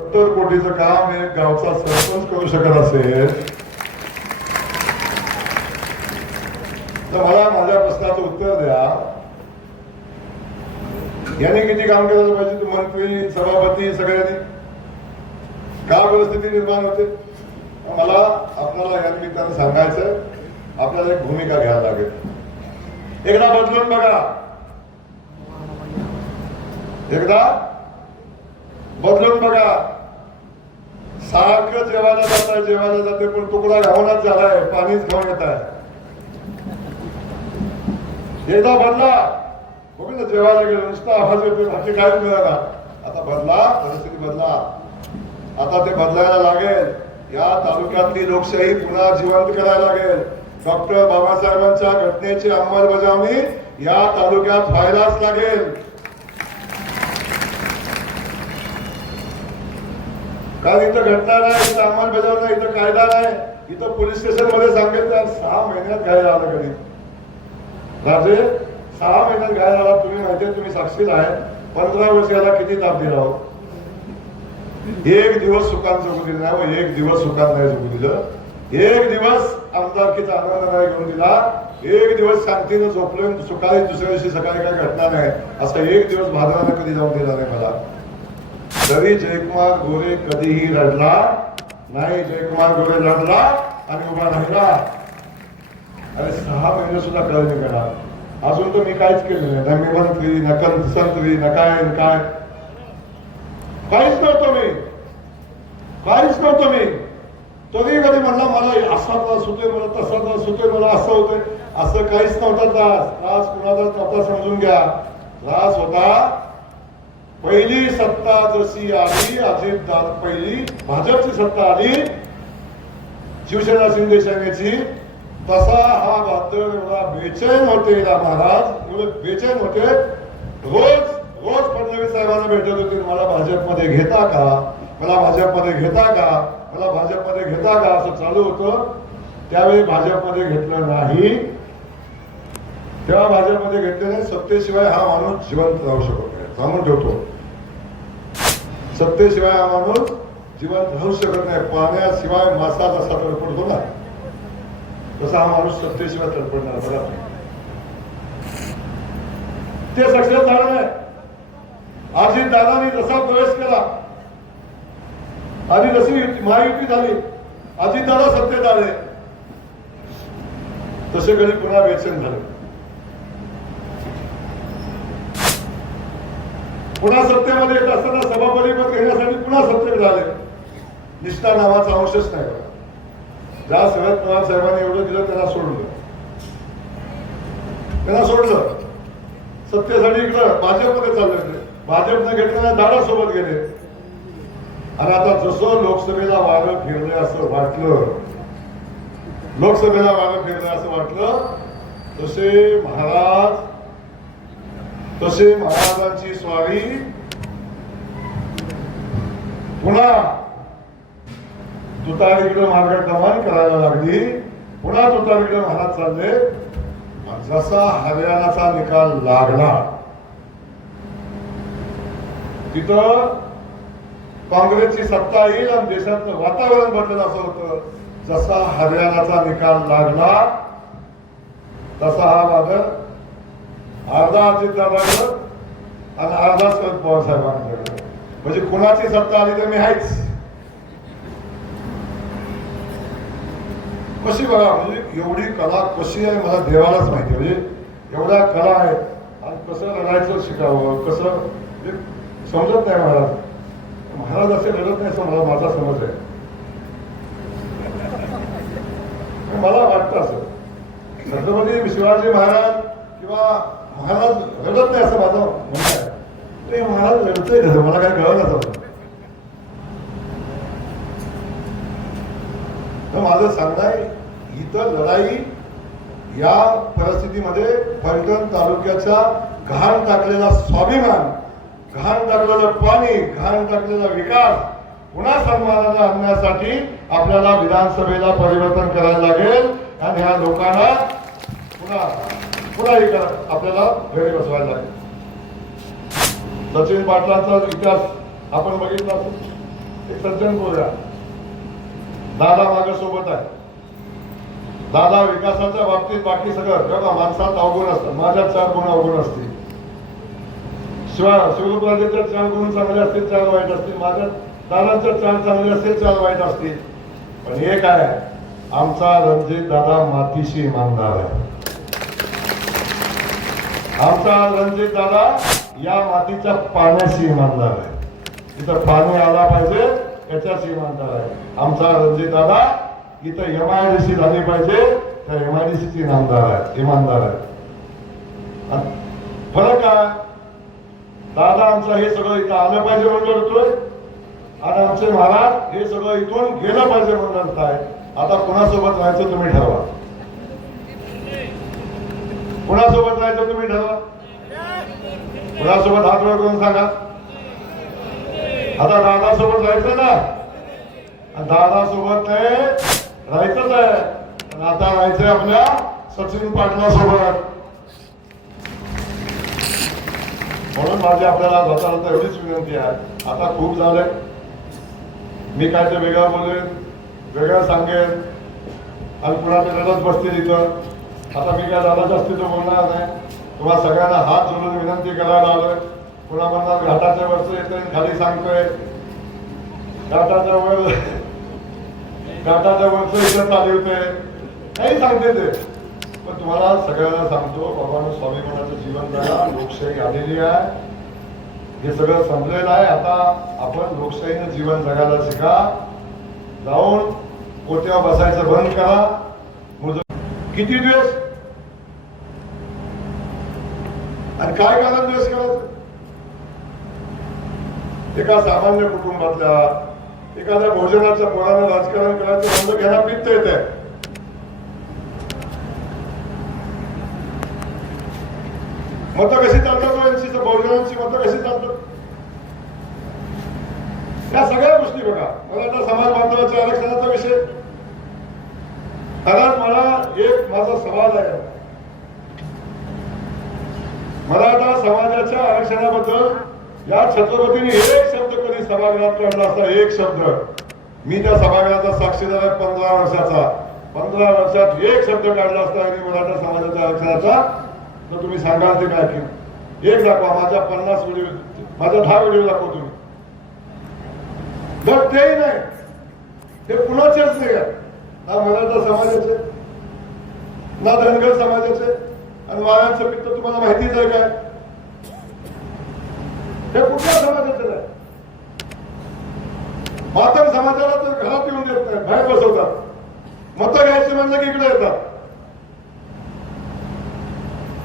सत्तर कोटीचं काम हे गावचा सरपंच करू शकत असेल. तर मला माझ्या प्रश्नाचं उत्तर द्या. याने किती काम करायला पाहिजे मंत्री सभापती सगळ्यांनी? का परिस्थिती निर्माण होते? मला आपल्याला या निमित्तानं सांगायचं आपल्याला एक भूमिका घ्यायला लागेल. एकदा बदलून बघा. एकदा बदलून बघा. सारखं जेवायला जात आहे जेवायला जाते पण तुकडा घावनाच झालाय. पाणीच घेऊन येत आहे. एकदा बदला बघू ना जेवायला गेलो नुसता आवाज येतो बाकी काय मिळाला? आता बदला परिस्थिती बदला. आता ते बदलायला लागेल. या तालुक्यातली लोकशाही पुन्हा जिवंत करायला लागेल. डॉक्टर बाबासाहेबांच्या घटनेची अंमलबजावणी या तालुक्यात व्हायलाच लागेल. कारण इथं घटना नाही इथं अंमलबजावणी नाही इथं कायदा नाही. इथं पोलीस स्टेशनमध्ये सांगितलं सहा महिन्यात घायला आलं कधी राजे सहा महिन्यात घायला आला तुम्ही माहिती तुम्ही साक्षीला आहे. पंधरा वर्षाला किती ताप दिला हो? एक दिवस सुखान जगू दिलं नाही व एक दिवस सुखान नाही जगू दिलं. एक दिवस आमदारकीचा आनंद नाही घेऊन दिला. एक दिवस शांतीनं झोपलोय सकाळी दुसऱ्या दिवशी सकाळी काय घटना नाही. असा एक दिवस भादरानं कधी जाऊन दिला नाही मला. तरी जयकुमार गोरे कधीही रडला नाही जयकुमार गोरे लढला आणि उभा राहिला अरे सहा महिने सुद्धा कळ नाही करा अजून तर मी काहीच केलं नाही. ना मी मंत्री ना संत्री ना काय. काय काहीच नव्हतं मी. काहीच नव्हतं मी. तरी कधी म्हणला मला असा त्रास होतोय मला तसा त्रास होतोय मला असं होतोय. असं काहीच नव्हता त्रास. त्रास कुणाचा नव्हता समजून घ्या. त्रास होता पहिली सत्ता जशी आली अजित पहिली भाजपची सत्ता आली शिवसेना शिंदे सेनेची तसा हा वादळ एवढा बेचैन होते महाराज एवढे बेचैन होते. रोज रोज फडणवीस साहेबांना भेटत होते मला भाजपमध्ये घेता का? मला भाजपमध्ये घेता का? मला भाजपमध्ये घेता का? असं चालू होतं. त्यावेळी भाजपमध्ये घेतलं नाही. तेव्हा भाजपमध्ये घेतले नाही सत्तेशिवाय हा माणूस जिवंत राहू शकत नाही. सांगून ठेवतो. सत्तेशिवाय हा माणूस जीवन राहू शकत नाही पाण्याशिवाय मासा जसा तडपडतो ना? तसा हा माणूस सत्तेशिवाय तडपडणार बघा ते सक्सेस झालं नाही अजित दादानी जसा प्रवेश केला आधी जशी महायुती झाली अजित दादा सत्तेत आले तसे कधी पुन्हा व्यसन झाले. पुन्हा सत्तेमध्ये येत असताना सभापती पद घेण्यासाठी पुन्हा सत्तेत झाले निष्ठा नावाचा अंशच नाही बघा. ज्या शरद पवार साहेबांनी एवढं दिलं त्यांना सोडलं. त्यांना सोडलं. सत्तेसाठी इकडं भाजपमध्ये चाललं इकडे भाजपने घेतलेल्या दादा सोबत गेले. आणि आता जसं लोकसभेला वारं फिरलंय असं वाटलं लोकसभेला वारं फिरलंय असं वाटलं तसे महाराज तसे महाराजांची स्वारी पुन्हा तुतारीकडे मार्गक्रमण करायला लागली. पुन्हा तुतारीकडे महाराज चालले. जसा हरियाणाचा निकाल लागला तिथं काँग्रेसची सत्ता येईल आणि देशातलं वातावरण बदलेल असं होतं. जसा हरियाणाचा निकाल लागला तसा हा वादळ अर्धा अजितदादाकडं आणि अर्धा शरद पवार साहेबांकडे म्हणजे कुणाची सत्ता आली तर मी आहेच. कशी बघा म्हणजे एवढी कला कशी आहे मला देवालाच माहिती म्हणजे एवढ्या कला आहेत. आणि कसं लढायचं शिकावं कसं म्हणजे समजत नाही महाराज. महाराज असे लढत नाही असं मला माझा समज आहे. मला वाटतं असं. छत्रपती शिवाजी महाराज किंवा महाराज रडत नाही असं माझं म्हणणं आहे. ते महाराज रडतोय कसं मला काय कळलं असं तर माझं सांगणं आहे इथं लढाई या परिस्थितीमध्ये फलटण तालुक्याचा घाण टाकलेला स्वाभिमान घाण टाकलेलं पाणी घाण टाकलेला विकास पुन्हा सन्मानाला आणण्यासाठी आपल्याला विधानसभेला परिवर्तन करायला लागेल. आणि ह्या लोकांना पुन्हा पुन्हा एकदा आपल्याला घरी बसवायला लागेल. सचिन पाटलांचा इतिहास आपण बघितला. एक सज्जन बोलूया दादा माझ्या सोबत आहे. दादा विकासाच्या बाबतीत बाकी सगळं बघा माणसात अवगुण असतात माझ्यात चार गुण अवगुण असतील. शिवाय शिवरुद्राचे चार गुण चांगले असतील चार वाईट असतील. माझ्या दादांचे चार चांगले असतील चार वाईट असतील. पण हे काय? आमचा रणजित दादा मातीशी इमानदार आहे. आमचा रणजित दादा या मातीच्या पाण्याशी इमानदार आहे. इथं पाणी आला पाहिजे याच्याशी इमानदार आहे. आमचा रणजित दादा इथं एम आय डी सी झाली पाहिजे त्या एम आय डी आहे इमानदार आहे. फरक काय? दादा आमचं हे सगळं इथं आलं पाहिजे म्हणून लढतोय आणि आमचे महाराज हे सगळं इथून गेलं पाहिजे म्हणून लढताय आता कोणासोबत राहायचं तुम्ही ठरवा. कुणासोबत राहायचो तुम्ही ठरवा? कुणासोबत हात वर करून सांगा? आता दादा सोबत राहायचं ना? दादा सोबत नाही राहायचंच आहे. आता राहायचंय आपल्या सचिन पाटला सोबत म्हणून माझी आपल्याला जाता एवढीच विनंती आहे. आता खूप झालंय. मी काय ते वेगळं बोलेन वेगळं सांगेन. आणि कुणाच्या ते रडत बसतील इथं. आता मी काय झालं जास्ती तो बोलणार नाही तुम्हाला सगळ्यांना हात जोडून विनंती करायला आलोय. पुन्हा म्हणणार घाटाच्या वरचं येतोय खाली सांगतोय. घाटाच्या वर घाटाच्या वरचं इथं चालवतोय काही सांगते ते. पण तुम्हाला सगळ्यांना सांगतो बाबांनो स्वाभिमानाचं जीवन जगा लोकशाही आलेली आहे. हे सगळं समजलेलं आहे. आता आपण लोकशाहीनं जीवन जगायला शिका. जाऊन कोट्यावर बसायचं बंद करा. किती दिवस? आणि काय कारण द्वेष करायचं एका सामान्य कुटुंबातल्या एखाद्या भोजनाच्या पोरानं राजकारण करायचं बंद घ्यायला पित्त येत आहे मत कशी चालतात एनसीचं बहुजनांची मत कशी चालतात या सगळ्या गोष्टी बघा मराठा समाज बांधवाच्या आरक्षणाचा विषय कारण मला एक माझा सवाल आहे मराठा समाजाच्या आरक्षणाबद्दल या छत्रपतीने एक शब्द कधी सभागृहात काढला असता? एक शब्द. मी त्या सभागृहाचा साक्षीदार आहे पंधरा वर्षाचा. पंधरा वर्षात एक शब्द काढला असता आणि मराठा समाजाच्या आरक्षणाचा? तर तुम्ही सांगाल ते काय की? एक दाखवा माझ्या पन्नास व्हिडिओ माझा दहा व्हिडिओ दाखवा तुम्ही. बघ तेही नाही. हे कुणाचेच नाही ना मराठा समाजाचे ना धनगर समाजाचे. आणि वायांचं पित्त तुम्हाला माहितीच आहे काय? हे कुठल्या समाजाचं नाही? मातर समाजाला तर घरात येऊन देत नाही बाहेर बसवतात. मतं घ्यायची म्हणलं की इकडे येतात.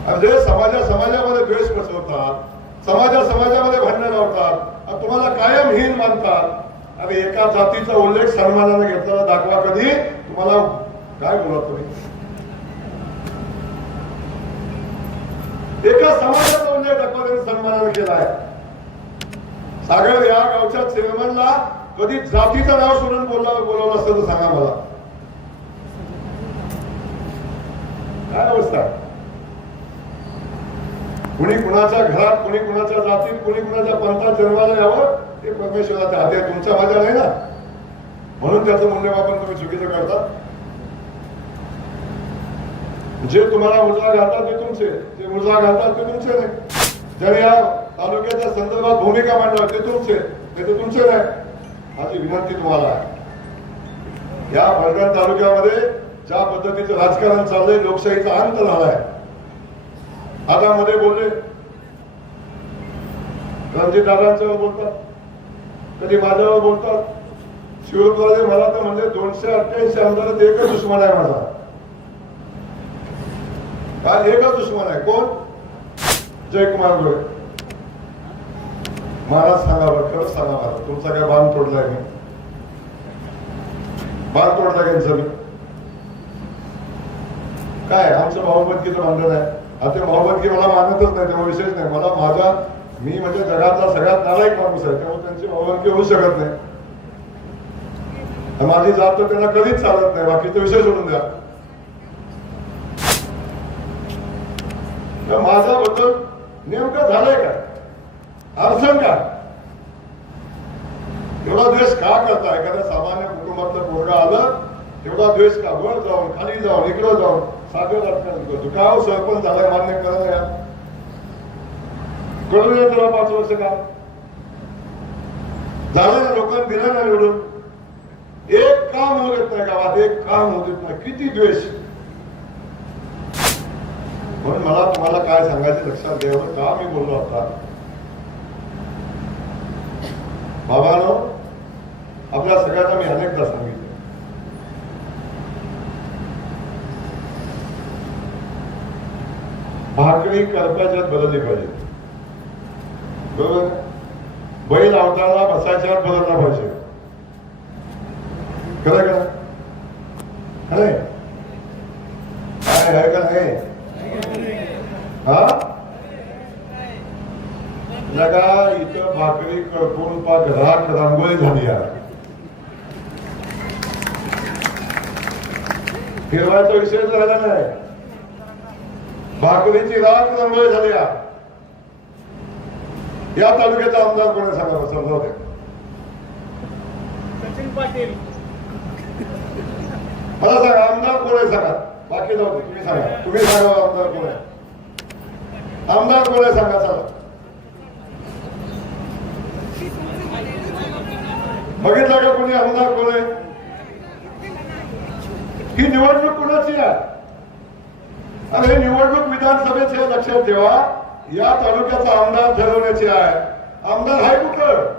आणि जे समाजा समाजामध्ये द्वेष बसवतात समाजा समाजामध्ये भांडणं लावतात आणि तुम्हाला कायम हीन मानतात आणि एका जातीचा उल्लेख सन्मानाने घेतलेला दाखवा कधी? तुम्हाला काय बोला तुम्ही? एका समाजाचा उल्लेख दाखवा त्यांनी सन्मानाने केला आहे? सागर या गावच्या चेअरमनला कधी जातीचं नाव सोडून बोलला बोलावलं असतं तर सांगा मला. काय अवस्था? कुणी कुणाच्या घरात कुणी कुणाच्या जातीत कुणी कुणाच्या पंथात जन्माला यावं? ते परमेश्वराच्या हाती तुमच्या माझ्या नाही ना? म्हणून त्याचं मूल्यमापन तुम्ही चुकीचं करता. जे तुम्हाला उजळा घालतात ते तुमचे. जे उजळा घालतात ते तुमचे नाही. जर या तालुक्याच्या संदर्भात भूमिका मांडवा ते तुमचे. ते तर तुमचे नाही. अशी विनंती तुम्हाला आहे. या भडगाव तालुक्यामध्ये ज्या पद्धतीचं राजकारण चाललंय लोकशाहीचा अंत झालाय. आता मध्ये बोलले रणजितदादांच्यावर बोलतात. कधी माझ्यावर बोलतात. शिवद्वारे मला तर म्हणजे दोनशे अठ्ठ्याऐंशी आमदारात एकच दुश्मन आहे माझा. काय एकच दुश्मन आहे. कोण? जयकुमार गोळे महाराज सांगा बरं खरंच सांगा महाराज तुमचा काय बांध तोडलाय मी बांध तोडला त्यांचं जमीन काय आमचं भाऊबंदकीचं भांडण आहे. आता भाऊबंदकी मला मानतच नाही तेव्हा विशेष नाही. मला माझा मी म्हणजे जगातला सगळ्यात नालायक माणूस आहे त्यामुळे त्यांची भाऊबंदकी होऊ शकत नाही. आणि माझी जात तर त्यांना कधीच चालत नाही. बाकीचा विषय सोडून द्या. तर माझ्याबद्दल नेमकं झालंय काय? अडचण काय? एवढा द्वेष का करता? एखाद्या सामान्य कुटुंबातलं पोरगा आलं तेवढा द्वेष का? वर जाऊन खाली जाऊन इकडं जाऊन साधं राजकारण करतो का सरपंच झालाय मान्य करा या यार कळू द्या तुला पाच वर्ष का? झालं ना लोकांनी दिलं ना निवडून एक काम होऊ देत नाही गावात एक काम होऊ देत नाही. किती द्वेष? म्हणून मला तुम्हाला काय सांगायचं लक्षात घ्यावं का मी बोललो आता? बाबानो आपल्या सगळ्यांना मी अनेकदा सांगितलं. भाकरी करपाच्यात बदलली पाहिजे. बरोबर? बैल आवताना बसायच्यात बदलला पाहिजे. खरं का? नाही काय आहे का नाही हा लगा इथं भाकरी पाक राख रांगोळी झाली यार. फिरवायचा विषय झाला नाही. भाकरीची राख रांगोळी झाली या तालुक्याचा आमदार कोणी सांगा समजा सचिन पाटील. मला सांगा आमदार कोण आहे सांगा? बाकी जाऊ दे, तुम्ही सांगा. तुम्ही सांगा आमदार कोण आहे. आमदार कोण आहे सांगा चला बघितलं का कोणी आमदार कोण आहे? ही निवडणूक कुणाची आहे? अरे निवडणूक विधानसभेची लक्षात ठेवा. या तालुक्याचा आमदार ठरवण्याची आहे. आमदार आहे कुठं?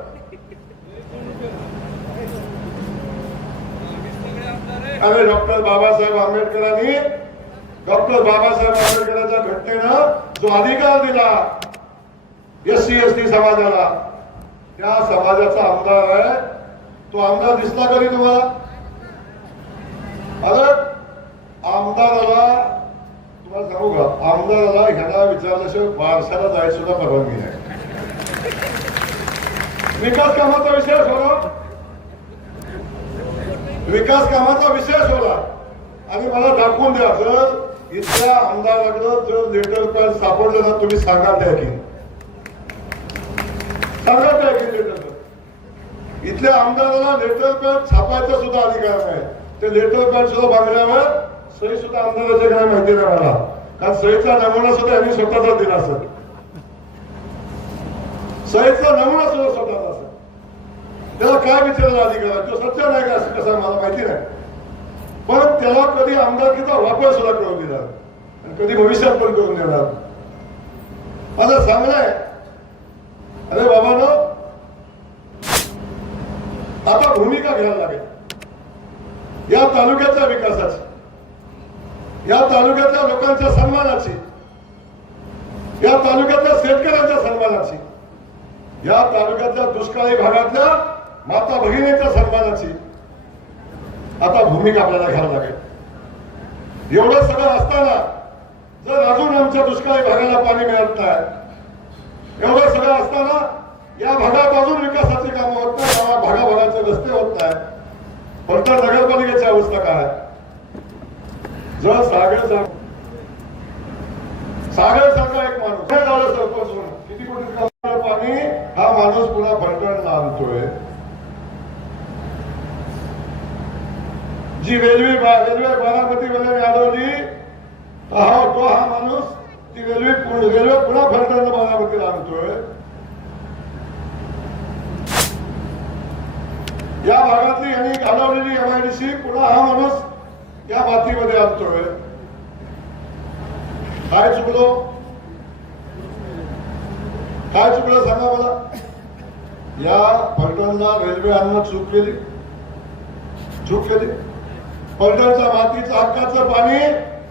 अरे डॉक्टर बाबासाहेब आंबेडकरांनी डॉक्टर बाबासाहेब आंबेडकरांच्या घटनेनं जो अधिकार दिला एस सी एस टी समाजाला त्या समाजाचा आमदार आहे. तो आमदार दिसला कधी तुम्हाला? अरे आमदाराला तुम्हाला सांगू का? आमदाराला ह्याला विचारल्याशिवाय बारशाला जायची सुद्धा परवानगी नाही. विकास कामाचा विषय सोडा. विकास कामाचा विषय सोडा. आणि मला दाखवून द्या जर इथल्या आमदाराकडं जर लेटर पॅड सापडलं ना तुम्ही सांगा द्या की. सांगा द्या की लेटर इथल्या आमदाराला लेटर पॅड छापायचा सुद्धा अधिकार नाही. ते लेटर पॅड सुद्धा बांगल्यावर सही सुद्धा आमदाराचे काय माहिती नाही मला कारण सहीचा नमुना सुद्धा यांनी स्वतःचा दिला असेल. सहीचा नमुना सुद्धा स्वतःचा असेल. त्याला काय विचारला अधिकार तो सत्य नाही का असं कसं मला माहिती नाही. पण त्याला कधी आमदारकीचा वापर सुद्धा करून देणार. आणि कधी भविष्यात पण करून देणार. माझं चांगलं आहे. अरे बाबानो आता भूमिका घ्यायला लागेल. या तालुक्याच्या विकासाची या तालुक्यातल्या लोकांच्या सन्मानाची या तालुक्यातल्या शेतकऱ्यांच्या सन्मानाची या तालुक्यातल्या दुष्काळी भागातल्या माता भगिनीच्या सन्मानाची आता भूमिका आपल्याला घ्यायला लागेल. एवढं सगळं असताना जर अजून आमच्या दुष्काळी भागाला पाणी मिळत नाही एवढं सगळं असताना या भागात अजून विकासाची कामं होत नाही या भागाभागाचे रस्ते होत नाही फक्त नगरपालिकेची अवस्था काय जर सागर सागर सारखा एक माणूस. झालं सरपंच किती कोटी पाणी? हा माणूस पुन्हा फलटणला आणतोय. जी रेल्वे रेल्वे बारामती वगैरे आढळली हा तो हा माणूस ती रेल्वे रेल्वे पुन्हा फलटणला बारामतीला आणतोय. या भागातली यांनी घालवलेली एमआयडीसी पुन्हा हा माणूस या मातीमध्ये आणतोय. काय चुकलो? काय चुकलं सांगा मला? या पलटणला रेल्वे आणणं चूक केली. चूक केली. पलटणचा मातीचं हक्काचं पाणी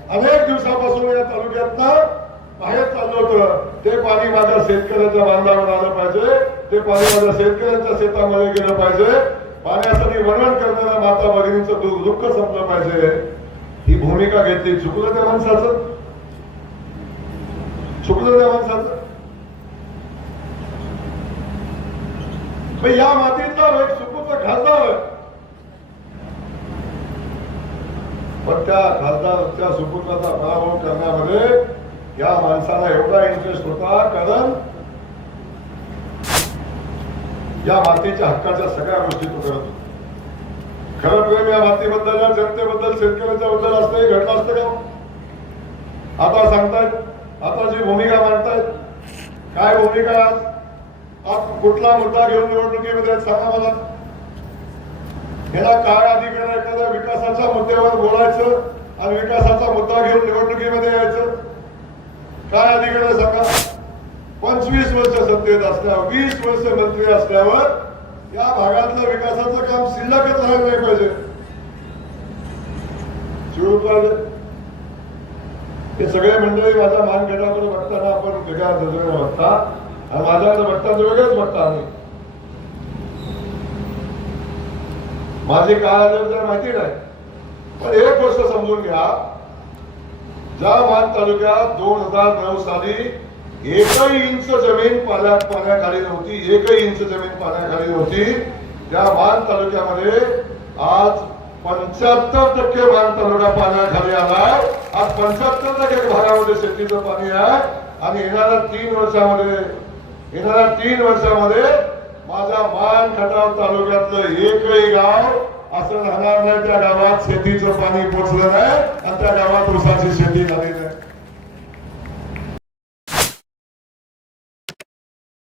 अनेक दिवसापासून या तालुक्यातनं बाहेर चाललं होतं. ते पाणी माझ्या शेतकऱ्याच्या बांधावर आलं पाहिजे. ते पाणी माझ्या शेतकऱ्यांच्या शेतामध्ये गेलं पाहिजे. पाण्यासाठी वणवण करणाऱ्या माता भगिनीचं दुःख संपलं पाहिजे. ही भूमिका घेतली. चुकलं त्या माणसाचं? चुकलं त्या माणसाचं? या मातीतला एक चुकूचं खासदार पण त्या खासदारच्या सुपुत्राचा पराभव करण्यामध्ये या माणसाला एवढा इंटरेस्ट होता कारण या मातीच्या हक्काच्या सगळ्या गोष्टी तो करत होता. खरं प्रेम या मातीबद्दल या जनतेबद्दल शेतकऱ्यांच्या बद्दल असतं हे घडलं असतं का? आता सांगतायत आता जी भूमिका मांडतायत काय भूमिका आज? आज कुठला मुद्दा घेऊन निवडणुकीमध्ये सांगा मला. याला काय अधिकार एखाद्या विकासाच्या मुद्द्यावर बोलायचं आणि विकासाचा मुद्दा घेऊन निवडणुकीमध्ये यायचं? काय अधिकार आहे सांगा. पंचवीस वर्ष सत्तेत असल्यावर वीस वर्ष मंत्री असल्यावर या भागातलं विकासाचं काम शिल्लकच राहिलं नाही पाहिजे. चिडून हे सगळे मंडळी माझ्या मानगटाकडे बघताना आपण वेगळ्या नजरेने बघता. आणि माझ्याकडे बघता तर वेगळंच बघता आम्ही. माझे काय आलं तर माहिती नाही. पण एक गोष्ट समजून घ्या. ज्या मान तालुक्यात दोन हजार नऊ साली एकही इंच जमीन पाण्यात पाण्याखाली नव्हती एकही इंच जमीन पाण्याखाली नव्हती. त्या मान तालुक्यामध्ये आज पंच्याहत्तर टक्के मान तालुका पाण्याखाली आला आज पंच्याहत्तर टक्के भागामध्ये शेतीचं पाणी आहे. आणि येणाऱ्या तीन वर्षामध्ये येणाऱ्या तीन वर्षामध्ये माझ्या मान खटाव तालुक्यातलं एकही गाव असं राहणार नाही. त्या गावात शेतीचं पाणी पोचलं नाही. आणि त्या गावात ऊसाची शेती झाली नाही.